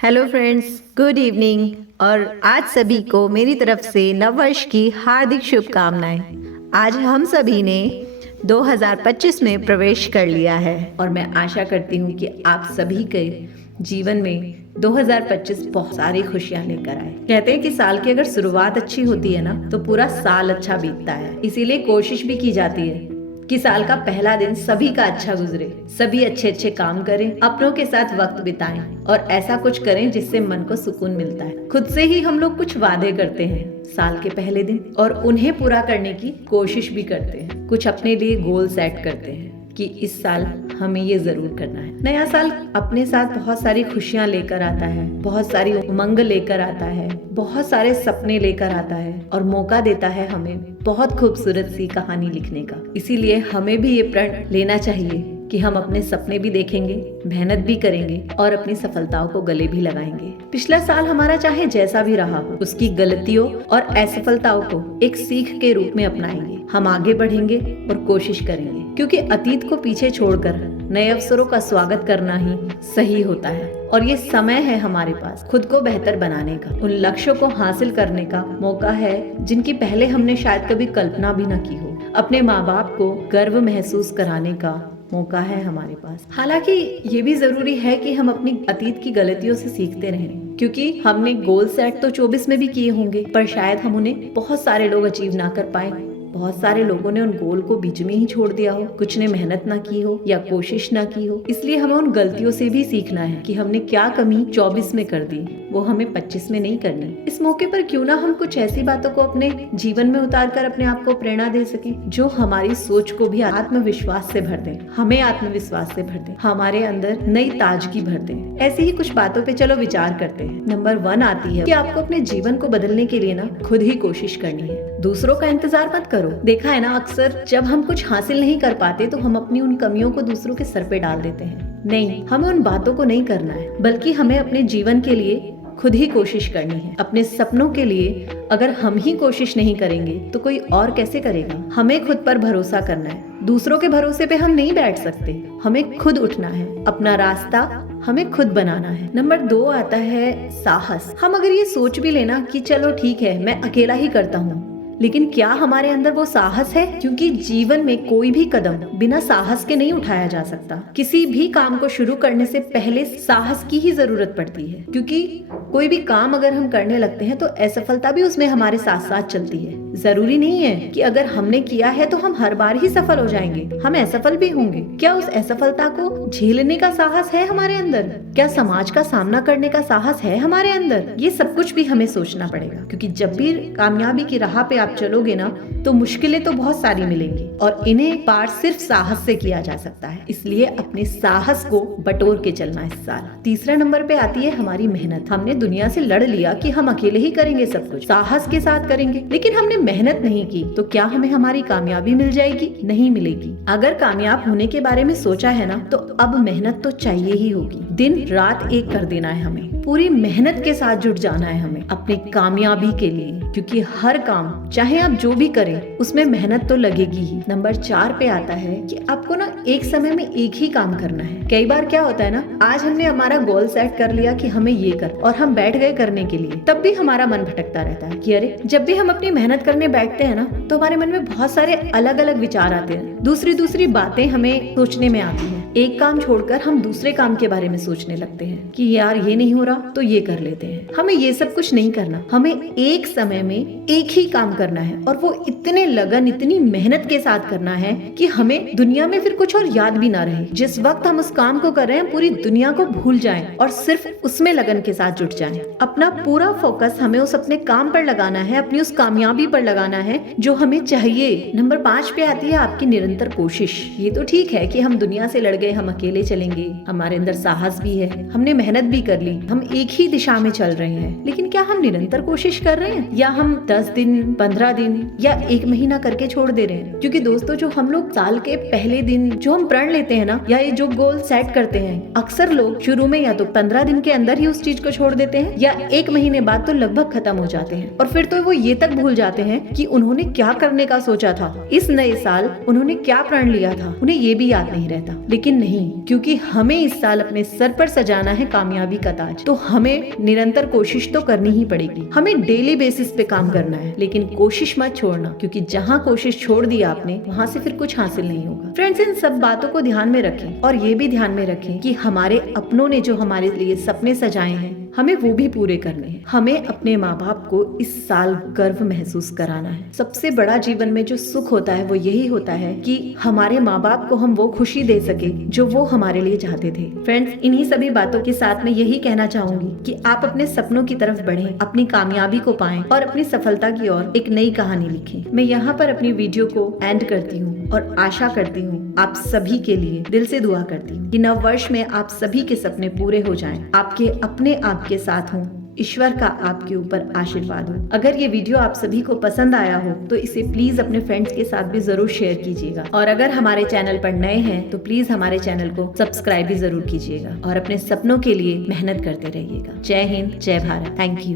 Hello friends, good evening. और आज सभी को मेरी तरफ से नववर्ष की हार्दिक शुभकामनाएं। आज हम सभी ने 2025 में प्रवेश कर लिया है और मैं आशा करती हूँ कि आप सभी के जीवन में 2025 बहुत सारी खुशियां लेकर आए। कहते हैं कि साल की अगर शुरुआत अच्छी होती है ना तो पूरा साल अच्छा बीतता है। इसीलिए कोशिश भी की जाती है कि साल का पहला दिन सभी का अच्छा गुजरे, सभी अच्छे अच्छे काम करें, अपनों के साथ वक्त बिताएं और ऐसा कुछ करें जिससे मन को सुकून मिलता है। खुद से ही हम लोग कुछ वादे करते हैं साल के पहले दिन और उन्हें पूरा करने की कोशिश भी करते हैं। कुछ अपने लिए गोल सेट करते हैं कि इस साल हमें ये जरूर करना है। नया साल अपने साथ बहुत सारी खुशियां लेकर आता है, बहुत सारी उमंग लेकर आता है, बहुत सारे सपने लेकर आता है और मौका देता है हमें बहुत खूबसूरत सी कहानी लिखने का। इसीलिए हमें भी ये प्रण लेना चाहिए कि हम अपने सपने भी देखेंगे, मेहनत भी करेंगे और अपनी सफलताओं को गले भी लगाएंगे। पिछला साल हमारा चाहे जैसा भी रहा हो, उसकी गलतियों और असफलताओं को एक सीख के रूप में अपनाएंगे। हम आगे बढ़ेंगे और कोशिश करेंगे, क्योंकि अतीत को पीछे छोड़कर नए अवसरों का स्वागत करना ही सही होता है। और ये समय है हमारे पास खुद को बेहतर बनाने का, उन लक्ष्यों को हासिल करने का मौका है जिनकी पहले हमने शायद कभी कल्पना भी न की हो। अपने माँ बाप को गर्व महसूस कराने का मौका है हमारे पास। हालांकि ये भी जरूरी है कि हम अपनी अतीत की गलतियों से सीखते रहें, क्योंकि हमने गोल सेट तो 24 में भी किए होंगे, पर शायद हम उन्हें बहुत सारे लोग अचीव ना कर पाए। बहुत सारे लोगों ने उन गोल को बीच में ही छोड़ दिया हो, कुछ ने मेहनत ना की हो या कोशिश ना की हो। इसलिए हमें उन गलतियों से भी सीखना है कि हमने क्या कमी 24 में कर दी, वो हमें 25 में नहीं करनी। इस मौके पर क्यों ना हम कुछ ऐसी बातों को अपने जीवन में उतार कर अपने आप को प्रेरणा दे सके जो हमारी सोच को भी आत्मविश्वास से भर दे, हमें आत्मविश्वास से भर दे, हमारे अंदर नई ताजगी भर दे। ऐसी ही कुछ बातों पे चलो विचार करते हैं। नंबर 1 आती है कि आपको अपने जीवन को बदलने के लिए ना खुद ही कोशिश करनी है। दूसरों का इंतजार मत करो। देखा है ना, अक्सर जब हम कुछ हासिल नहीं कर पाते तो हम अपनी उन कमियों को दूसरों के सर पे डाल देते हैं। नहीं, हमें उन बातों को नहीं करना है, बल्कि हमें अपने जीवन के लिए खुद ही कोशिश करनी है। अपने सपनों के लिए अगर हम ही कोशिश नहीं करेंगे तो कोई और कैसे करेगा। हमें खुद पर भरोसा करना है, दूसरों के भरोसे पे हम नहीं बैठ सकते। हमें खुद उठना है, अपना रास्ता हमें खुद बनाना है। नंबर 2 आता है साहस। हम अगर ये सोच भी लेना कि चलो ठीक है, मैं अकेला ही करता हूँ, लेकिन क्या हमारे अंदर वो साहस है? क्योंकि जीवन में कोई भी कदम बिना साहस के नहीं उठाया जा सकता। किसी भी काम को शुरू करने से पहले साहस की ही जरूरत पड़ती है, क्योंकि कोई भी काम अगर हम करने लगते हैं तो असफलता भी उसमें हमारे साथ साथ चलती है। जरूरी नहीं है कि अगर हमने किया है तो हम हर बार ही सफल हो जाएंगे, हम असफल भी होंगे। क्या उस असफलता को झेलने का साहस है हमारे अंदर? क्या समाज का सामना करने का साहस है हमारे अंदर? ये सब कुछ भी हमें सोचना पड़ेगा, क्योंकि जब भी कामयाबी की राह पे आप चलोगे ना तो मुश्किलें तो बहुत सारी मिलेंगी और इन्हें पार सिर्फ साहस से किया जा सकता है। इसलिए अपने साहस को बटोर के चलना इस साल। तीसरा नंबर पे आती है हमारी मेहनत। हमने दुनिया से लड़ लिया कि हम अकेले ही करेंगे सब कुछ, साहस के साथ करेंगे, लेकिन हमने मेहनत नहीं की तो क्या हमें हमारी कामयाबी मिल जाएगी? नहीं मिलेगी। अगर कामयाब होने के बारे में सोचा है ना तो अब मेहनत तो चाहिए ही होगी। दिन रात एक कर देना है हमें, पूरी मेहनत के साथ जुट जाना है हमें अपनी कामयाबी के लिए, क्योंकि हर काम चाहे आप जो भी करें उसमें मेहनत तो लगेगी ही। नंबर 4 पे आता है कि आपको ना एक समय में एक ही काम करना है। कई बार क्या होता है ना, आज हमने हमारा गोल सेट कर लिया कि हमें ये कर और हम बैठ गए करने के लिए, तब भी हमारा मन भटकता रहता है कि अरे, जब भी हम अपनी मेहनत करने बैठते हैं ना तो हमारे मन में बहुत सारे अलग अलग विचार आते हैं, दूसरी बातें हमें सोचने में आती हैं। एक काम छोड़कर हम दूसरे काम के बारे में सोचने लगते हैं कि यार ये नहीं हो रहा तो ये कर लेते हैं। हमें ये सब कुछ नहीं करना, हमें एक समय में एक ही काम करना है और वो इतने लगन, इतनी मेहनत के साथ करना है कि हमें दुनिया में फिर कुछ और याद भी ना रहे। जिस वक्त हम उस काम को कर रहे हैं पूरी दुनिया को भूल जाएं और सिर्फ उसमें लगन के साथ जुट जाएं। अपना पूरा फोकस हमें उस अपने काम पर लगाना है, अपनी उस कामयाबी पर लगाना है जो हमें चाहिए। नंबर 5 पे आती है आपकी निरंतर कोशिश। ये तो ठीक है कि हम दुनिया से लड़ गए, हम अकेले चलेंगे, हमारे अंदर साहस भी है, हमने मेहनत भी कर ली, हम एक ही दिशा में चल रहे हैं, लेकिन क्या हम निरंतर कोशिश कर रहे हैं या हम 10 दिन, 15 दिन या 1 महीना करके छोड़ दे रहे हैं। क्योंकि दोस्तों, जो हम लोग साल के पहले दिन जो हम प्रण लेते हैं ना, या ये जो गोल सेट करते हैं, अक्सर लोग शुरू में या तो 15 दिन के अंदर ही उस चीज को छोड़ देते हैं या 1 महीने बाद तो लगभग खत्म हो जाते हैं। और फिर तो वो ये तक भूल जाते हैं कि उन्होंने क्या करने का सोचा था, इस नए साल उन्होंने क्या प्रण लिया था, उन्हें ये भी याद नहीं रहता। लेकिन नहीं, क्योंकि हमें इस साल अपने सर पर सजाना है कामयाबी का ताज, तो हमें निरंतर कोशिश तो करनी ही पड़ेगी। हमें डेली बेसिस पे काम करना है, लेकिन कोशिश मत छोड़ना, क्योंकि जहाँ कोशिश छोड़ दी आपने, वहाँ से फिर कुछ हासिल नहीं होगा। फ्रेंड्स, इन सब बातों को ध्यान में रखें और ये भी ध्यान में रखें कि हमारे अपनों ने जो हमारे लिए सपने सजाए हैं, हमें वो भी पूरे करने हैं। हमें अपने माँ बाप को इस साल गर्व महसूस कराना है। सबसे बड़ा जीवन में जो सुख होता है वो यही होता है कि हमारे माँ बाप को हम वो खुशी दे सके जो वो हमारे लिए चाहते थे। फ्रेंड्स, इन्हीं सभी बातों के साथ मैं यही कहना चाहूंगी कि आप अपने सपनों की तरफ बढ़ें, अपनी कामयाबी को पाएं और अपनी सफलता की ओर एक नई कहानी लिखें। मैं यहाँ पर अपनी वीडियो को एंड करती हूँ और आशा करती हूँ, आप सभी के लिए दिल से दुआ करती हूँ कि नव वर्ष में आप सभी के सपने पूरे हो जाएं। आपके अपने आपके साथ हों, ईश्वर का आपके ऊपर आशीर्वाद हो। अगर ये वीडियो आप सभी को पसंद आया हो तो इसे प्लीज अपने फ्रेंड्स के साथ भी जरूर शेयर कीजिएगा। और अगर हमारे चैनल पर नए हैं तो प्लीज हमारे चैनल को सब्सक्राइब भी जरूर कीजिएगा और अपने सपनों के लिए मेहनत करते रहिएगा। जय हिंद, जय भारत। Thank you.